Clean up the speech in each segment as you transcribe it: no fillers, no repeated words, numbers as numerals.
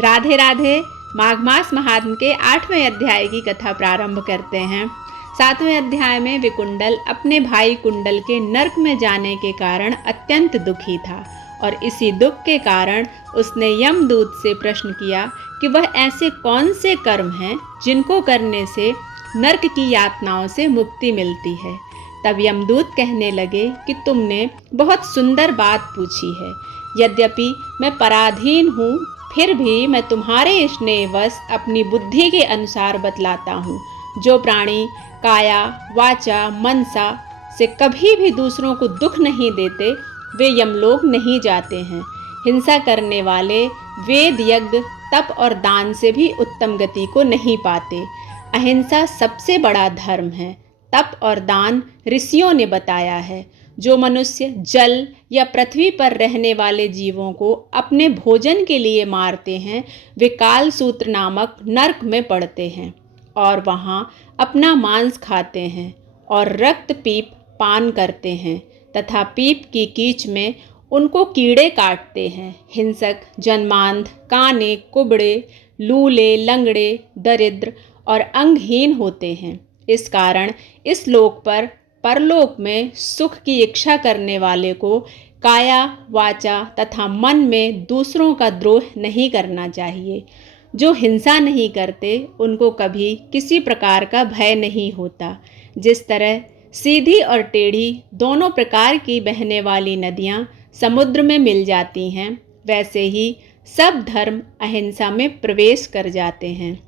राधे राधे। माघ मास महात्म के 8वें अध्याय की कथा प्रारंभ करते हैं। 7वें अध्याय में विकुंडल अपने भाई कुंडल के नर्क में जाने के कारण अत्यंत दुखी था और इसी दुख के कारण उसने यमदूत से प्रश्न किया कि वह ऐसे कौन से कर्म हैं जिनको करने से नर्क की यातनाओं से मुक्ति मिलती है। तब यमदूत कहने लगे कि तुमने बहुत सुंदर बात पूछी है। यद्यपि मैं पराधीन हूँ, फिर भी मैं तुम्हारे स्नेहवश अपनी बुद्धि के अनुसार बतलाता हूँ। जो प्राणी काया वाचा मनसा से कभी भी दूसरों को दुख नहीं देते, वे यमलोक नहीं जाते हैं। हिंसा करने वाले वेद यज्ञ तप और दान से भी उत्तम गति को नहीं पाते। अहिंसा सबसे बड़ा धर्म है। तप और दान ऋषियों ने बताया है। जो मनुष्य जल या पृथ्वी पर रहने वाले जीवों को अपने भोजन के लिए मारते हैं, वे कालसूत्र नामक नर्क में पड़ते हैं और वहाँ अपना मांस खाते हैं और रक्त पीप पान करते हैं तथा पीप की कीच में उनको कीड़े काटते हैं। हिंसक जन्मांध, काने, कुबड़े, लूले, लंगड़े, दरिद्र और अंगहीन होते हैं। इस कारण इस लोक पर परलोक में सुख की इच्छा करने वाले को काया वाचा तथा मन में दूसरों का द्रोह नहीं करना चाहिए। जो हिंसा नहीं करते उनको कभी किसी प्रकार का भय नहीं होता। जिस तरह सीधी और टेढ़ी दोनों प्रकार की बहने वाली नदियाँ समुद्र में मिल जाती हैं, वैसे ही सब धर्म अहिंसा में प्रवेश कर जाते हैं।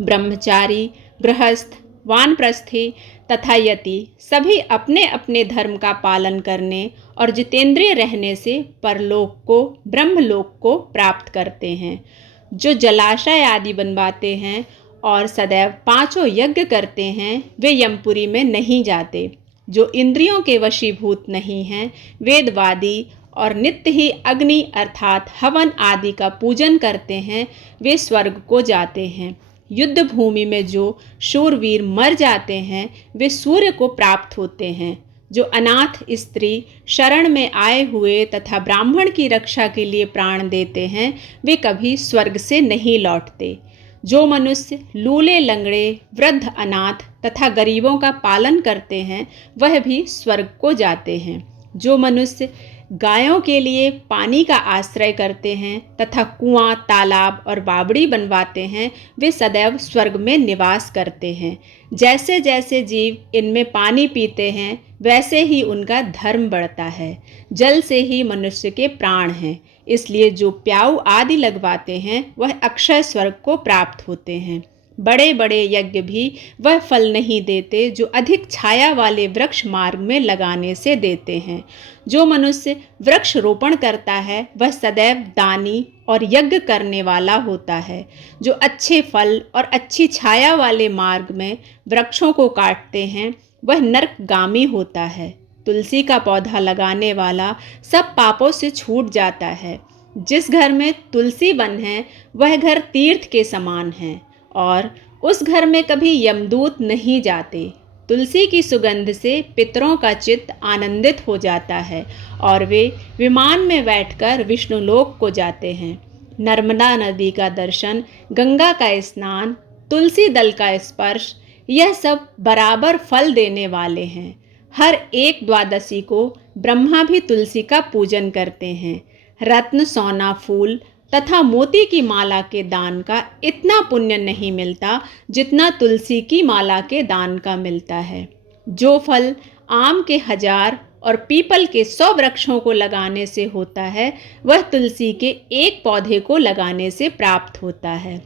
ब्रह्मचारी, गृहस्थ, वानप्रस्थी तथा यति सभी अपने अपने धर्म का पालन करने और जितेंद्रिय रहने से परलोक को, ब्रह्मलोक को प्राप्त करते हैं। जो जलाशय आदि बनवाते हैं और सदैव 5 यज्ञ करते हैं, वे यमपुरी में नहीं जाते। जो इंद्रियों के वशीभूत नहीं हैं, वेदवादी और नित्य ही अग्नि अर्थात हवन आदि का पूजन करते हैं, वे स्वर्ग को जाते हैं। युद्ध भूमि में जो शूरवीर मर जाते हैं, वे सूर्य को प्राप्त होते हैं। जो अनाथ स्त्री शरण में आए हुए तथा ब्राह्मण की रक्षा के लिए प्राण देते हैं, वे कभी स्वर्ग से नहीं लौटते। जो मनुष्य लूले, लंगड़े, वृद्ध, अनाथ तथा गरीबों का पालन करते हैं, वह भी स्वर्ग को जाते हैं। जो मनुष्य गायों के लिए पानी का आश्रय करते हैं तथा कुआं, तालाब और बावड़ी बनवाते हैं, वे सदैव स्वर्ग में निवास करते हैं। जैसे जैसे जीव इनमें पानी पीते हैं, वैसे ही उनका धर्म बढ़ता है। जल से ही मनुष्य के प्राण हैं, इसलिए जो प्याऊ आदि लगवाते हैं, वह अक्षय स्वर्ग को प्राप्त होते हैं। बड़े बड़े यज्ञ भी वह फल नहीं देते जो अधिक छाया वाले वृक्ष मार्ग में लगाने से देते हैं। जो मनुष्य वृक्ष रोपण करता है, वह सदैव दानी और यज्ञ करने वाला होता है। जो अच्छे फल और अच्छी छाया वाले मार्ग में वृक्षों को काटते हैं, वह नरकगामी होता है। तुलसी का पौधा लगाने वाला सब पापों से छूट जाता है। जिस घर में तुलसी वन है, वह घर तीर्थ के समान है और उस घर में कभी यमदूत नहीं जाते। तुलसी की सुगंध से पितरों का चित्त आनंदित हो जाता है और वे विमान में बैठकर विष्णुलोक को जाते हैं। नर्मदा नदी का दर्शन, गंगा का स्नान, तुलसी दल का स्पर्श, यह सब बराबर फल देने वाले हैं। हर एक द्वादशी को ब्रह्मा भी तुलसी का पूजन करते हैं। रत्न, सोना, फूल तथा मोती की माला के दान का इतना पुण्य नहीं मिलता जितना तुलसी की माला के दान का मिलता है। जो फल आम के 1000 और पीपल के 100 वृक्षों को लगाने से होता है, वह तुलसी के एक पौधे को लगाने से प्राप्त होता है।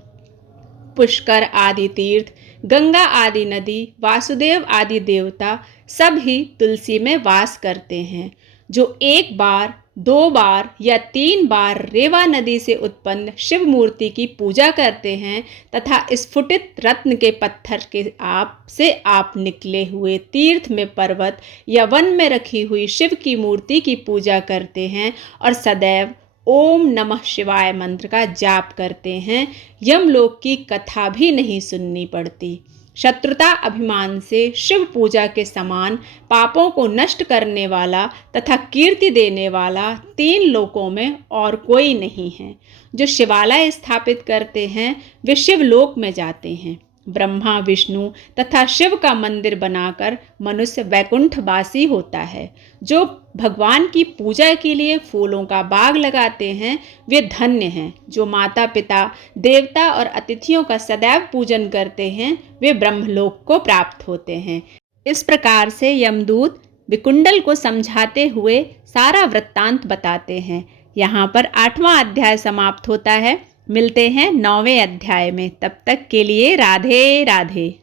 पुष्कर आदि तीर्थ, गंगा आदि नदी, वासुदेव आदि देवता सब ही तुलसी में वास करते हैं। जो एक बार, 2 बार या 3 बार रेवा नदी से उत्पन्न शिव मूर्ति की पूजा करते हैं तथा स्फुटित रत्न के पत्थर के आप निकले हुए तीर्थ में पर्वत या वन में रखी हुई शिव की मूर्ति की पूजा करते हैं और सदैव ओम नमः शिवाय मंत्र का जाप करते हैं, यमलोक की कथा भी नहीं सुननी पड़ती। शत्रुता अभिमान से शिव पूजा के समान पापों को नष्ट करने वाला तथा कीर्ति देने वाला 3 लोकों में और कोई नहीं है। जो शिवालय स्थापित करते हैं वे शिवलोक में जाते हैं। ब्रह्मा विष्णु तथा शिव का मंदिर बनाकर मनुष्य वैकुंठवासी होता है। जो भगवान की पूजा के लिए फूलों का बाग लगाते हैं वे धन्य हैं। जो माता पिता देवता और अतिथियों का सदैव पूजन करते हैं वे ब्रह्मलोक को प्राप्त होते हैं। इस प्रकार से यमदूत विकुंडल को समझाते हुए सारा वृत्तांत बताते हैं। यहाँ पर 8वां अध्याय समाप्त होता है। मिलते हैं 9वें अध्याय में। तब तक के लिए राधे राधे।